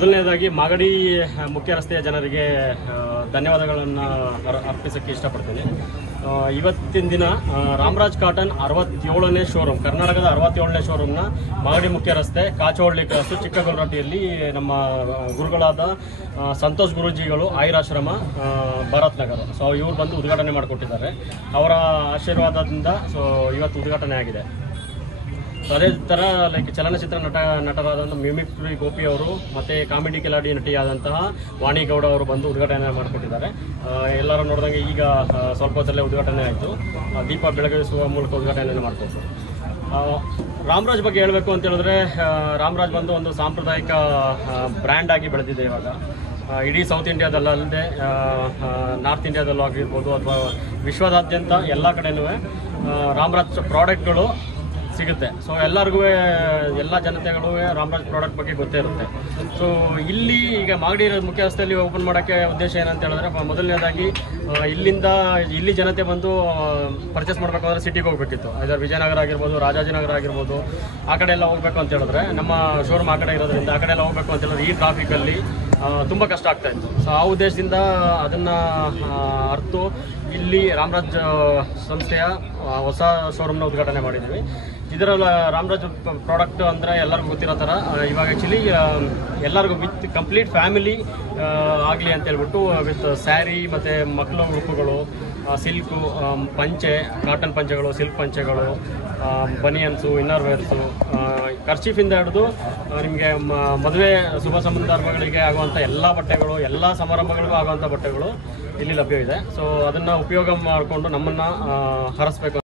ಮೊದಲನೇದಾಗಿ ಮಾಗಡಿ ಮುಖ್ಯ ರಸ್ತೆಯ ಜನರಿಗೆ ಧನ್ಯವಾದಗಳನ್ನು ಅರ್ಪಿಸೋಕ್ಕೆ ಇಷ್ಟಪಡ್ತೀನಿ. ಇವತ್ತಿನ ದಿನ ರಾಮರಾಜ್ ಕಾಟನ್ 67ನೇ ಶೋರೂಮ್, ಕರ್ನಾಟಕದ 67ನೇ ಶೋರೂಮ್ನ ಮಾಗಡಿ ಮುಖ್ಯ ರಸ್ತೆ, ಕಾಚೋಹಳ್ಳಿ ಕ್ರಾಸು, ಚಿಕ್ಕಗೊರಟಿಯಲ್ಲಿ ನಮ್ಮ ಗುರುಗಳಾದ ಸಂತೋಷ್ ಗುರೂಜಿಗಳು ಆಯುರಾಶ್ರಮ, ಭಾರತ್ ನಗರ. ಸೊ ಇವರು ಬಂದು ಉದ್ಘಾಟನೆ ಮಾಡಿಕೊಟ್ಟಿದ್ದಾರೆ. ಅವರ ಆಶೀರ್ವಾದದಿಂದ ಸೊ ಇವತ್ತು ಉದ್ಘಾಟನೆ ಆಗಿದೆ. ಅದೇ ಥರ ಚಲನಚಿತ್ರ ನಟರಾದಂಥ ಮಿಮಿಕ್ರಿ ಗೋಪಿ ಅವರು ಮತ್ತು ಕಾಮಿಡಿ ಕಿಲಾಡಿ ನಟಿಯಾದಂತಹ ವಾಣಿ ಗೌಡ ಅವರು ಬಂದು ಉದ್ಘಾಟನೆ ಮಾಡಿಕೊಟ್ಟಿದ್ದಾರೆ. ಎಲ್ಲರೂ ನೋಡಿದಂಗೆ ಈಗ ಸ್ವಲ್ಪ ಹೊತ್ತಲ್ಲೇ ಉದ್ಘಾಟನೆ ಆಯಿತು. ದೀಪ ಬೆಳಗಿಸುವ ಮೂಲಕ ಉದ್ಘಾಟನೆಯನ್ನು ಮಾಡಿಕೊಟ್ರು. ರಾಮರಾಜ್ ಬಗ್ಗೆ ಹೇಳಬೇಕು ಅಂತ ಹೇಳಿದ್ರೆ, ರಾಮರಾಜ್ ಬಂದು ಒಂದು ಸಾಂಪ್ರದಾಯಿಕ ಬ್ರ್ಯಾಂಡ್ ಆಗಿ ಬೆಳೆದಿದೆ. ಇವಾಗ ಇಡೀ ಸೌತ್ ಇಂಡಿಯಾದಲ್ಲದೆ ನಾರ್ತ್ ಇಂಡಿಯಾದಲ್ಲೂ ಆಗಿರ್ಬೋದು ಅಥವಾ ವಿಶ್ವದಾದ್ಯಂತ ಎಲ್ಲ ಕಡೆಯೂ ರಾಮರಾಜ್ ಪ್ರಾಡಕ್ಟ್ಗಳು ಸಿಗುತ್ತೆ. ಸೊ ಎಲ್ಲರಿಗೂ, ಎಲ್ಲ ಜನತೆಗಳು ರಾಮರಾಜ್ ಪ್ರಾಡಕ್ಟ್ ಬಗ್ಗೆ ಗೊತ್ತೇ ಇರುತ್ತೆ. ಸೊ ಇಲ್ಲಿ ಈಗ ಮಾಗಡಿ ಮುಖ್ಯ ರಸ್ತೆಯಲ್ಲಿ ಓಪನ್ ಮಾಡೋಕ್ಕೆ ಉದ್ದೇಶ ಏನಂತ ಹೇಳಿದ್ರೆ, ಮೊದಲನೇದಾಗಿ ಇಲ್ಲಿ ಜನತೆ ಬಂದು ಪರ್ಚೇಸ್ ಮಾಡಬೇಕಾದ್ರೆ ಸಿಟಿಗೆ ಹೋಗಬೇಕಿತ್ತು. ಇದರ ವಿಜಯನಗರ ಆಗಿರ್ಬೋದು, ರಾಜಾಜಿನಗರ ಆಗಿರ್ಬೋದು, ಆ ಕಡೆ ಎಲ್ಲ ಹೋಗಬೇಕು ಅಂತ ಹೇಳಿದ್ರೆ, ನಮ್ಮ ಶೋರೂಮ್ ಆ ಕಡೆ ಇರೋದ್ರಿಂದ ಆ ಕಡೆ ಎಲ್ಲ ಹೋಗಬೇಕು ಅಂತ ಹೇಳಿದ್ರೆ ಈ ಟ್ರಾಫಿಕಲ್ಲಿ ತುಂಬ ಕಷ್ಟ ಆಗ್ತಾಯಿತ್ತು. ಸೊ ಆ ಉದ್ದೇಶದಿಂದ ಅದನ್ನು ಅರ್ತು ಇಲ್ಲಿ ರಾಮರಾಜ್ ಸಂಸ್ಥೆಯ ಹೊಸ ಶೋರೂಮ್ನ ಉದ್ಘಾಟನೆ ಮಾಡಿದ್ವಿ. ಇದರಲ್ಲಿ ರಾಮರಾಜ್ ಪ್ರಾಡಕ್ಟ್ ಅಂದರೆ ಎಲ್ಲರಿಗೂ ಗೊತ್ತಿರೋ ಥರ ಇವಾಗ ಆ್ಯಕ್ಚುಲಿ ಎಲ್ಲರಿಗೂ ವಿತ್ ಕಂಪ್ಲೀಟ್ ಫ್ಯಾಮಿಲಿ ಆಗಲಿ ಅಂತ ಹೇಳ್ಬಿಟ್ಟು ವಿತ್ ಸ್ಯಾರಿ ಮತ್ತು ಮಕ್ಕಳು ಉಡುಪುಗಳು, ಸಿಲ್ಕು ಪಂಚೆ, ಕಾಟನ್ ಪಂಚೆಗಳು, ಸಿಲ್ಕ್ ಪಂಚೆಗಳು, ಬನಿಯನ್ಸು, ಇನ್ನರ್ ವೇರ್ಸು, ಕರ್ಚೀಫಿಂದ ಹಿಡಿದು ನಿಮಗೆ ಮದುವೆ ಶುಭ ಸಂದರ್ಭಗಳಿಗೆ ಆಗುವಂಥ ಎಲ್ಲ ಬಟ್ಟೆಗಳು, ಎಲ್ಲ ಸಮಾರಂಭಗಳಿಗೂ ಆಗುವಂಥ ಬಟ್ಟೆಗಳು ಇಲ್ಲಿ ಲಭ್ಯವಿದೆ. ಸೊ ಅದನ್ನು ಉಪಯೋಗ ಮಾಡಿಕೊಂಡು ನಮ್ಮನ್ನು ಹರಸಬೇಕು.